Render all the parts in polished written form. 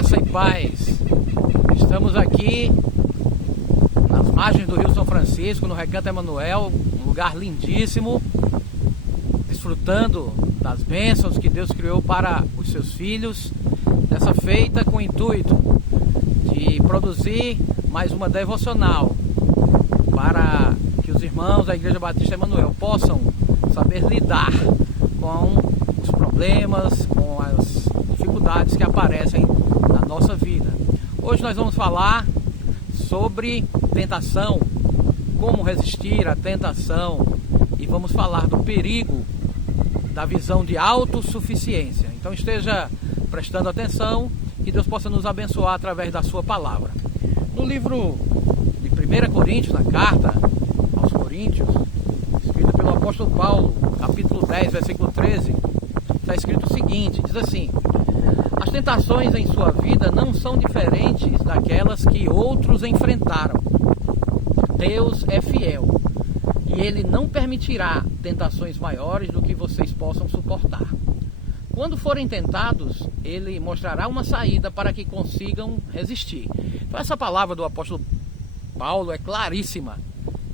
Graça e paz. Estamos aqui nas margens do Rio São Francisco, no Recanto Emanuel, um lugar lindíssimo, desfrutando das bênçãos que Deus criou para os seus filhos, dessa feita com o intuito de produzir mais uma devocional para que os irmãos da Igreja Batista Emanuel possam saber lidar com os problemas, com as dificuldades que aparecem na nossa vida. Hoje nós vamos falar sobre tentação, como resistir à tentação, e vamos falar do perigo da visão de autossuficiência. Então esteja prestando atenção, que Deus possa nos abençoar através da sua palavra. No livro de 1 Coríntios, na carta aos Coríntios, escrita pelo apóstolo Paulo, capítulo 10, versículo 13, está escrito o seguinte, diz assim: as tentações em sua vida não são diferentes daquelas que outros enfrentaram. Deus é fiel e Ele não permitirá tentações maiores do que vocês possam suportar. Quando forem tentados, Ele mostrará uma saída para que consigam resistir. Então essa palavra do apóstolo Paulo é claríssima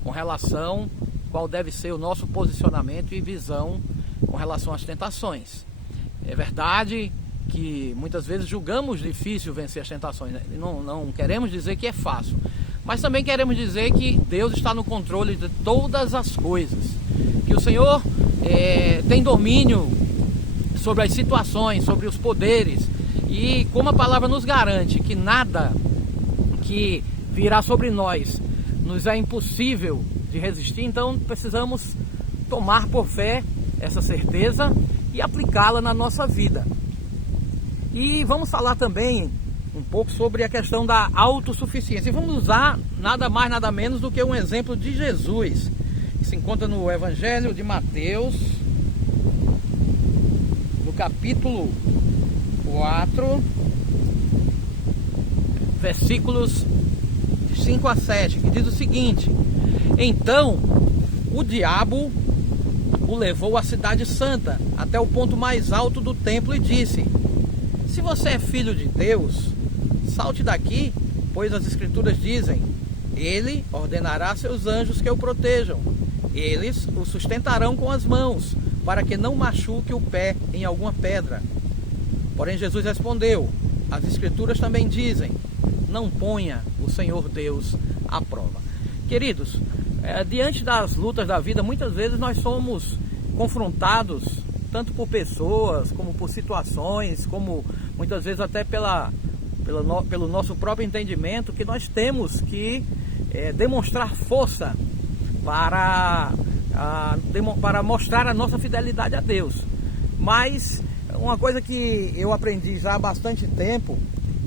com relação a qual deve ser o nosso posicionamento e visão com relação às tentações. É verdade que muitas vezes julgamos difícil vencer as tentações, né? Não queremos dizer que é fácil, mas também queremos dizer que Deus está no controle de todas as coisas, que o Senhor tem domínio sobre as situações, sobre os poderes, e como a palavra nos garante que nada que virá sobre nós nos é impossível de resistir, então precisamos tomar por fé essa certeza e aplicá-la na nossa vida. E vamos falar também um pouco sobre a questão da autossuficiência. E vamos usar nada mais, nada menos do que um exemplo de Jesus, que se encontra no Evangelho de Mateus, no capítulo 4, versículos de 5 a 7, que diz o seguinte: então o diabo o levou à cidade santa, até o ponto mais alto do templo, e disse: se você é filho de Deus, salte daqui, pois as escrituras dizem: ele ordenará a seus anjos que o protejam, eles o sustentarão com as mãos, para que não machuque o pé em alguma pedra. Porém Jesus respondeu: as escrituras também dizem: não ponha o Senhor Deus à prova. Queridos, diante das lutas da vida, muitas vezes nós somos confrontados tanto por pessoas, como por situações, como muitas vezes até pelo nosso próprio entendimento, que nós temos que demonstrar força para mostrar a nossa fidelidade a Deus. Mas uma coisa que eu aprendi já há bastante tempo,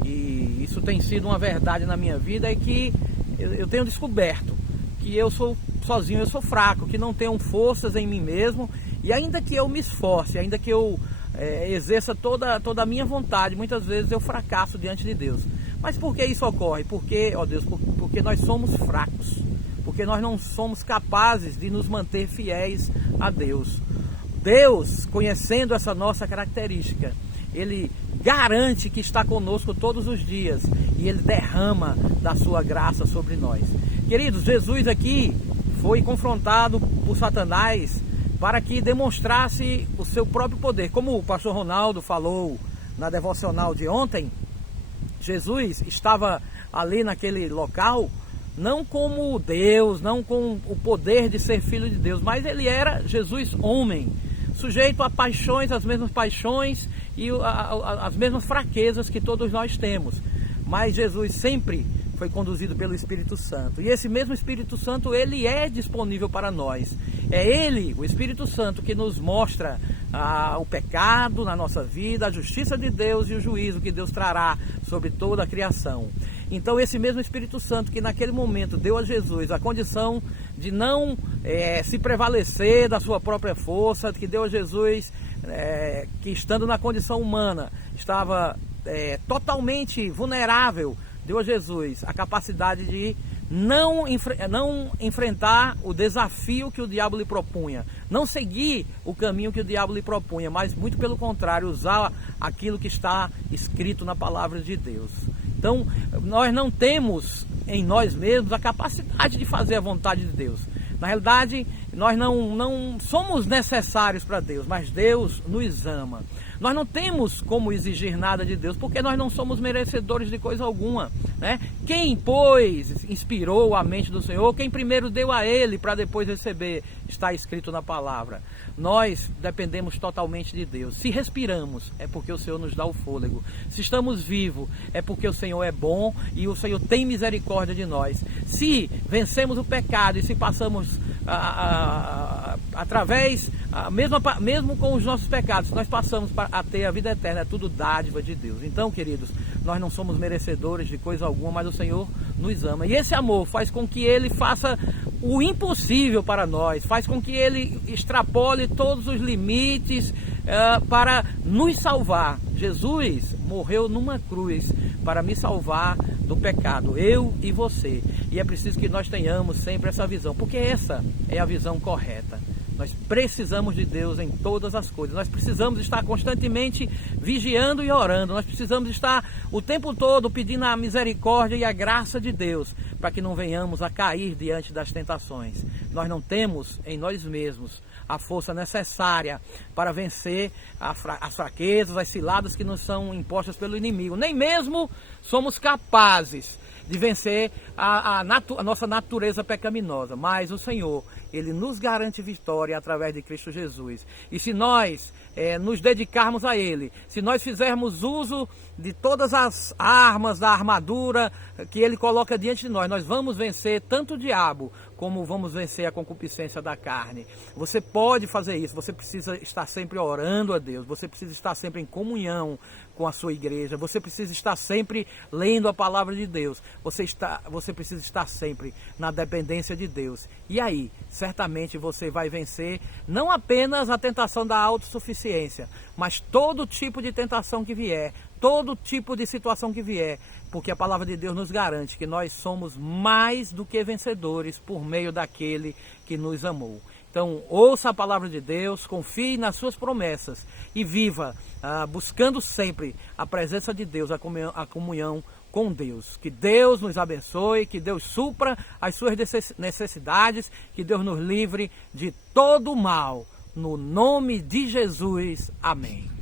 e isso tem sido uma verdade na minha vida, é que eu tenho descoberto que eu sou sozinho, eu sou fraco, que não tenho forças em mim mesmo, e ainda que eu me esforce, ainda que eu exerça toda a minha vontade, muitas vezes eu fracasso diante de Deus. Mas por que isso ocorre? Porque, ó Deus, porque nós somos fracos, porque nós não somos capazes de nos manter fiéis a Deus. Deus, conhecendo essa nossa característica, Ele garante que está conosco todos os dias, e Ele derrama da sua graça sobre nós. Queridos, Jesus aqui foi confrontado por Satanás para que demonstrasse o seu próprio poder. Como o pastor Ronaldo falou na devocional de ontem, Jesus estava ali naquele local não como Deus, não com o poder de ser filho de Deus, mas ele era Jesus homem, sujeito a paixões, as mesmas paixões e as mesmas fraquezas que todos nós temos. Mas Jesus sempre foi conduzido pelo Espírito Santo, e esse mesmo Espírito Santo, ele é disponível para nós. É Ele, o Espírito Santo, que nos mostra o pecado na nossa vida, a justiça de Deus e o juízo que Deus trará sobre toda a criação. Então esse mesmo Espírito Santo que naquele momento deu a Jesus a condição de não se prevalecer da sua própria força, que deu a Jesus que, estando na condição humana, estava totalmente vulnerável, deu a Jesus a capacidade de não enfrentar o desafio que o diabo lhe propunha, não seguir o caminho que o diabo lhe propunha, mas muito pelo contrário, usar aquilo que está escrito na palavra de Deus. Então, nós não temos em nós mesmos a capacidade de fazer a vontade de Deus. Na realidade, nós não somos necessários para Deus, mas Deus nos ama. Nós não temos como exigir nada de Deus, porque nós não somos merecedores de coisa alguma, né? Quem, pois, inspirou a mente do Senhor? Quem primeiro deu a Ele para depois receber? Está escrito na palavra. Nós dependemos totalmente de Deus. Se respiramos, é porque o Senhor nos dá o fôlego. Se estamos vivos, é porque o Senhor é bom e o Senhor tem misericórdia de nós. Se vencemos o pecado e se passamos através, mesmo com os nossos pecados, nós passamos a ter a vida eterna, é tudo dádiva de Deus. Então, queridos, nós não somos merecedores de coisa alguma, mas o Senhor nos ama. E esse amor faz com que Ele faça o impossível para nós, faz com que Ele extrapole todos os limites para nos salvar. Jesus morreu numa cruz para me salvar do pecado, eu e você. E é preciso que nós tenhamos sempre essa visão, porque essa é a visão correta. Nós precisamos de Deus em todas as coisas. Nós precisamos estar constantemente vigiando e orando. Nós precisamos estar o tempo todo pedindo a misericórdia e a graça de Deus, para que não venhamos a cair diante das tentações. Nós não temos em nós mesmos a força necessária para vencer as fraquezas, as ciladas que nos são impostas pelo inimigo. Nem mesmo somos capazes de vencer a nossa natureza pecaminosa, mas o Senhor, Ele nos garante vitória através de Cristo Jesus. E se nós nos dedicarmos a Ele, se nós fizermos uso de todas as armas da armadura que Ele coloca diante de nós, nós vamos vencer tanto o diabo como vamos vencer a concupiscência da carne. Você pode fazer isso, você precisa estar sempre orando a Deus, você precisa estar sempre em comunhão com a sua igreja, você precisa estar sempre lendo a palavra de Deus, você precisa estar sempre na dependência de Deus. E aí, certamente você vai vencer não apenas a tentação da autossuficiência, mas todo tipo de tentação que vier, todo tipo de situação que vier, porque a palavra de Deus nos garante que nós somos mais do que vencedores por meio daquele que nos amou. Então, ouça a palavra de Deus, confie nas suas promessas e viva buscando sempre a presença de Deus, a comunhão com Deus. Que Deus nos abençoe, que Deus supra as suas necessidades, que Deus nos livre de todo o mal. No nome de Jesus, amém.